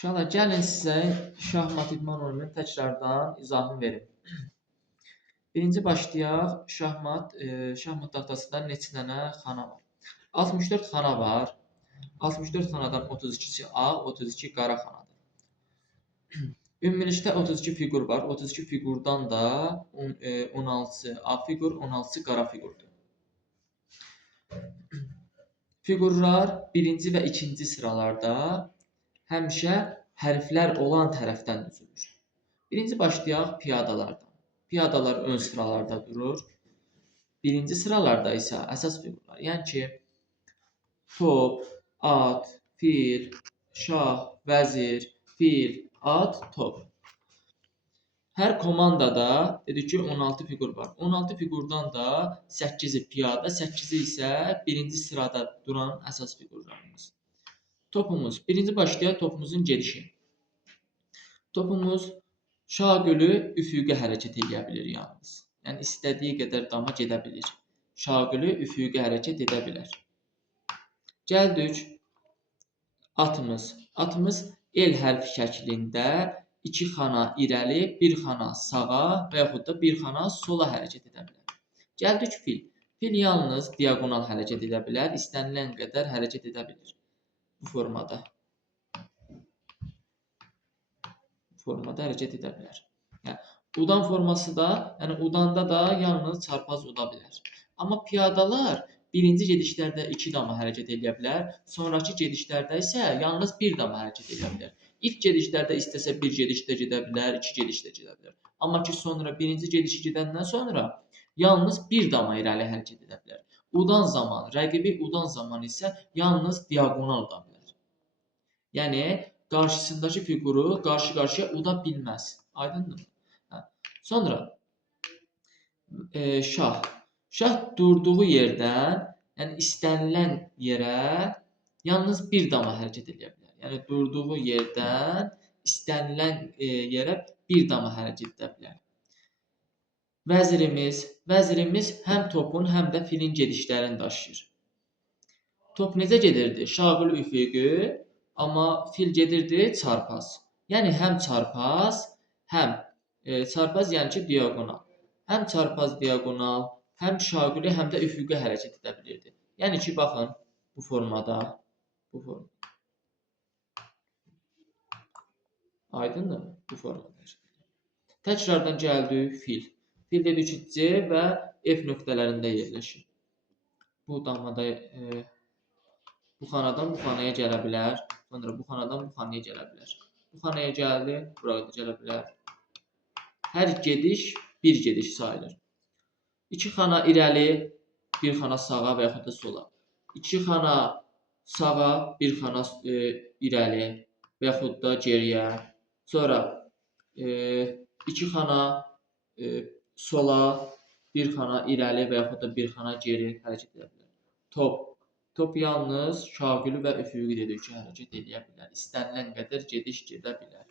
Uşaqlar, gəlin sizə şahmat idman oyununun təkrardan izahını verim. Birinci başlayaq. Şahmat taxtasında neçə dənə xana var? 64 xana var. 64 xanadan 32-si ağ, 32 qara xanadır. Ümumilikdə 32 fiqur var. 32 fiqurdan da 16-sı ağ fiqur, 16-sı qara fiqurdur. Fiqurlar birinci və ikinci sıralarda həmişə hərflər olan tərəfdən düzülür. Birinci başlayaq piyadalardan. Piyadalar ön sıralarda durur. Birinci sıralarda isə əsas fiqurlar, yəni ki, top, at, fil, şah, vəzir, fil, at, top. Hər komandada dedik ki 16 fiqur var. 16 fiqurdan da 8-i piyada, 8-i isə birinci sırada duran əsas fiqurlarımız. Topumuz. Birinci başlayaq topumuzun gedişi. Topumuz şagülü üfüqə hərəkət edə bilir yalnız. Yəni istədiyi qədər dama gedə bilir. Şagülü üfüqə hərəkət edə bilər. Gəldik atımız. Atımız el hərfi şəklində 2 xana irəli, 1 xana sağa və yaxud da 1 xana sola hərəkət edə bilər. Gəldik fil. Fil yalnız diaqonal hərəkət edə bilər, istənilən qədər hərəkət edə bilir. Bu formada. Hərəkət edə bilər. Udan forması da, yəni udanda da yalnız çarpaz uda bilər. Amma piyadalar birinci gedişlərdə 2 dama hərəkət edə bilər, sonraki gedişlərdə isə yalnız 1 dama hərəkət edə bilər. İlk gedişlərdə istəsə 1 gedişdə gedə bilər, 2 gedişdə gedə bilər. Amma ki sonra birinci gedişi gedəndən sonra yalnız 1 dama irəli hərəkət edə bilər. Rəqibi udan zaman isə yalnız diaqonal uda bilər. Yəni qarşısındakı fiquru qarşı-qarşıya uda bilməz. Aydındır? Sonra şah. Şah durduğu yerdən, yəni istənilən yerə yalnız 1 dama hərəkət edə bilər. Yəni durduğu yerdən istənilən yerə 1 dama hərəkət edə bilər. Vəzirimiz həm topun, həm də filin gedişlərini daşıyır. Top necə gedirdi? Şagül üfüqü, amma fil gedirdi çarpaz. Yəni həm çarpaz, yəni ki diaqonal. Həm çarpaz diaqonal, həm şagüli, həm də üfüqə hərəkət edə bilirdi. Yəni ki, baxın bu formada. Aydındır? Bu formada. Təkrardan gəldik fil. Fil dedik ki, C və F nöqtələrində yerləşir. Bu damada bu xanadan bu xanaya gələ bilər. Sonra bu xanadan bu xanaya gələ bilər. Bu xanaya gəldi, buraya da gələ bilər. Hər gediş bir gediş sayılır. 2 xana irəli, 1 xana sağa və yaxud da sola. 2 xana sağa, 1 xana irəli və yaxud da geriyə. Sonra 2 xana sola, 1 xana irəli və yaxud da 1 xana geri hərəkət edə bilər. Top yalnız şagülü və üfüqü dedik ki, hərəkət edə bilər. İstənilən qədər gediş gedə bilər.